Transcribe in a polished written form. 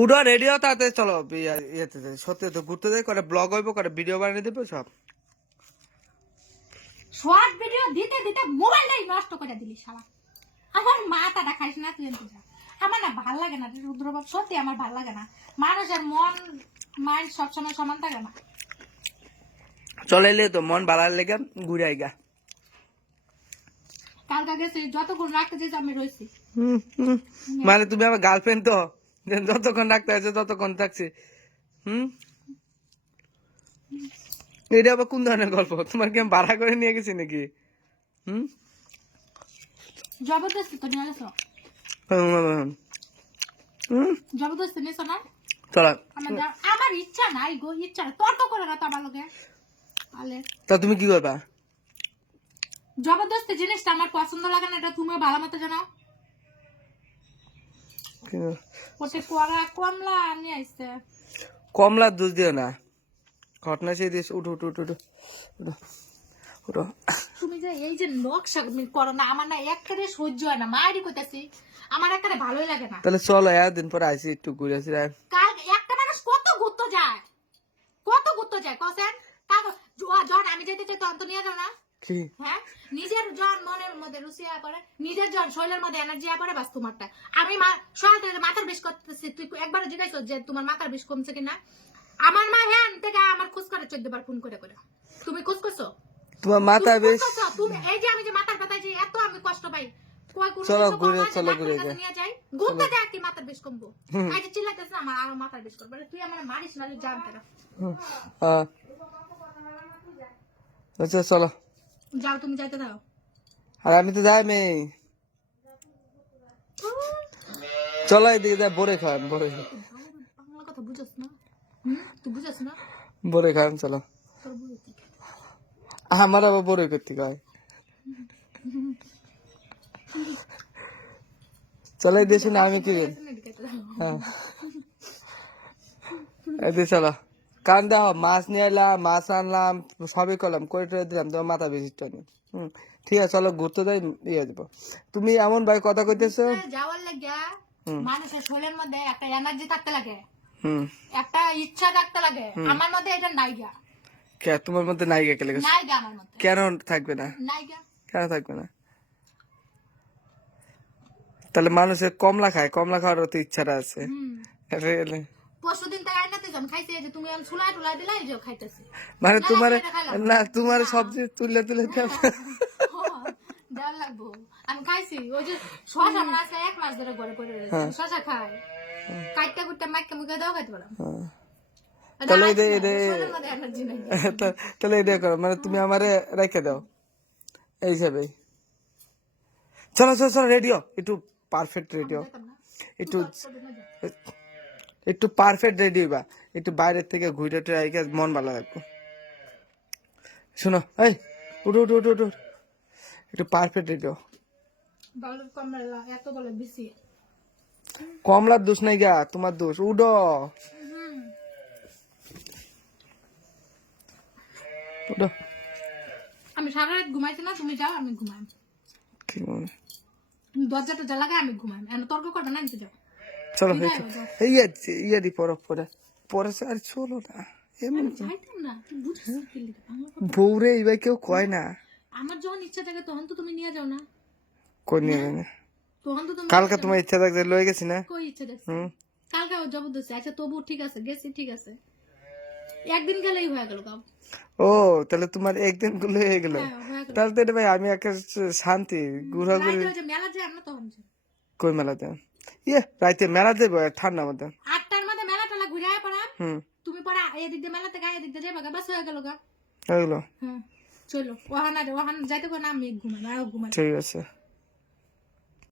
উডো radio তাতে চলো ইয়েতে সত্যি তো ঘুরতে যাই করে ব্লগ হইব করে ভিডিও বানিয়ে দেবো সব শর্ট ভিডিও দিতে দিতে মোবাইলটাই নষ্ট করে দিলি শালা আমার মাথাটা খাইস না তুই এনতে যা আমার না ভাল লাগে না রুদ্রবাব সত্যি আমার ভাল লাগে না মানুষের মন মাইন্ড সবসময় সমান থাকে না চলে এলে তো মন বাড়ার লেগে ঘুরে আইগা কালকে গেছি যতক্ষণ রাখতে চাইছি আমি রয়েছি মানে তুমি আমার গার্লফ্রেন্ড তো যতক্ষণ রাখতে আছে ততক্ষণ থাকছি এটা আবার কোন ধরনের গল্প তোমার কি আমি ভাড়া করে নিয়ে গেছি নাকি জবরদস্তি তো নিয়ে গেছো জবরদস্তি নিয়েছো না চলা আমার ইচ্ছা নাই গো ইচ্ছা তর্ক করে না তো আমার লোকে তা তুমি কি করবা জবরদস্তি জিনিসটা আমার পছন্দ লাগে না এটা তুমিও ভালো মতো জানো ওতে কমলা নিয়ে আসছে কমলার দুধ দিও না ঘটনা সেই দিস উঠো উঠো উঠো উঠো উঠো তুমি যে এই যে নকশা করো না আমার না একবারে সহ্য হয় না মায়েরই কইতাছি আমার একবারে ভালোই লাগে না তাহলে চলো একদিন পরে আইসি একটু ঘুরে আসি কাল একটা মানুষ কত ঘুরতে যায় কসেন জন আমি যেতে চাই তখন তো নিয়ে যাও না হ্যাঁ নিজের জন মনের মধ্যে রুচিয়া পড়ে নিজের জন শরীরের মধ্যে এনার্জি পড়ে বাস তোমারটা আমি মাথার বিষ করতেছি তুই একবার জিজ্ঞাসা যে তোমার মাথার বিষ কমছে কিনা আমার মা হ্যাঁ থেকে আমার খোঁজ করে 14 বার ফোন করে তুমি খোঁজ করছো তোমার মাথা বেশ তুমি এই যে আমি যে মাথার ব্যথা যে এত আমি কষ্ট পাই চলো ঘুরে নিয়ে যাই ঘুরতে যাই কি মাথার বিষ কমবো এই যে চিল্লাইতেছ না আমার আরো মাথার বিষ করবে তুই আমার মারিস না জানতে না আচ্ছা চলো যাও তুমি যাইতে দাও আর আমি তো যাই মেয়ে চলো এদিকে যা বরে খান বরে বাংলা কথা বুঝছ না তুই বুঝছ না বরে খান চলো আমার আবার বরে করতে কয় চলো দেশে না আমি কি হ্যাঁ এদিকে চলো কান দাও মাছ নিয়ে এলাম মাছ আনলাম সবই করলাম করে দিলাম তোমার মাথা বেশি টানি ঠিক আছে চলো ঘুরতে যাই ইয়ে দেবো তুমি এমন ভাই কথা কইতেছো যাওয়ার লাগে মানুষের শরীরের মধ্যে একটা এনার্জি থাকতে লাগে একটা ইচ্ছা থাকতে লাগে আমার মধ্যে এটা নাই গা কে তোমার মধ্যে নাই গা কেলে নাই গা আমার মধ্যে কেন থাকবে না নাই গা কেন থাকবে না তাহলে মানুষের কমলা খায় কমলা খাওয়ার তো ইচ্ছাটা আছে পরশুদিন তাই আইনাতে যাম খাইছে যে তুমি আমি ছুলা টুলা দিলাই যে খাইতেছি মানে তোমার না তোমার সবজি তুলে তুলে দাও দাও লাগবো আমি খাইছি ওই যে শশা মাছ 1 মাস ধরে ঘরে করে শশা খাই কাটতে কুটতে মাইকে মুখে দাও খাইতে পারলাম তাহলে তাহলে এটা করো মানে তুমি আমারে রেখে দাও এই হিসাবে চলো চলো চলো রেডিও একটু পারফেক্ট রেডিও একটু পারফেক্ট রেডি হইবা একটু বাইরের থেকে ঘুরে টুরে আইকে মন ভালো লাগবে শোনো এই উঠো উঠো উঠো উঠো একটু পারফেক্ট রেডিও কমলার দোষ নাই গা তোমার দোষ উডো উডো আমি সারা রাত ঘুমাইছি না তুমি যাও আমি ঘুমাই কি মানে দরজাটা জ্বালাগে আমি ঘুমাই এনে তর্ক করবে না নিতে যাও চলো ইয়াদি পরে আর চলো না এমন বউরে এইবার কেউ কয় না আমার যখন ইচ্ছা থাকে তখন তো তুমি নিয়ে যাও না কই নিয়ে যাও না তখন তো তুমি কালকে তোমার ইচ্ছা থাকছে লয়ে গেছি না কই ইচ্ছা দেখছি কালকে জবরদস্তি আচ্ছা তবু ঠিক আছে গেছি ঠিক আছে একদিন গেলেই হয়ে গেল কাউ ও তাহলে তোমার একদিন গুলো হয়ে গেল তাহলে তো এটা ভাই আমি একটা শান্তি ঘোরাঘুরি মেলা যায় না তখন কই মেলাতে ইয়ে রাইতে মেলা দেবো ঠান্ডা মধ্যে 8টার মধ্যে মেলা টালা ঘুরে আয় পড়া তুমি পড়া এদিক দিয়ে মেলাতে গায়ে এদিক দিয়ে যাবে বাস হয়ে গেল গা হয়ে গেল হ্যাঁ চলো ওহানা যাইতে পারো না আমি ঘুমাই ঠিক আছে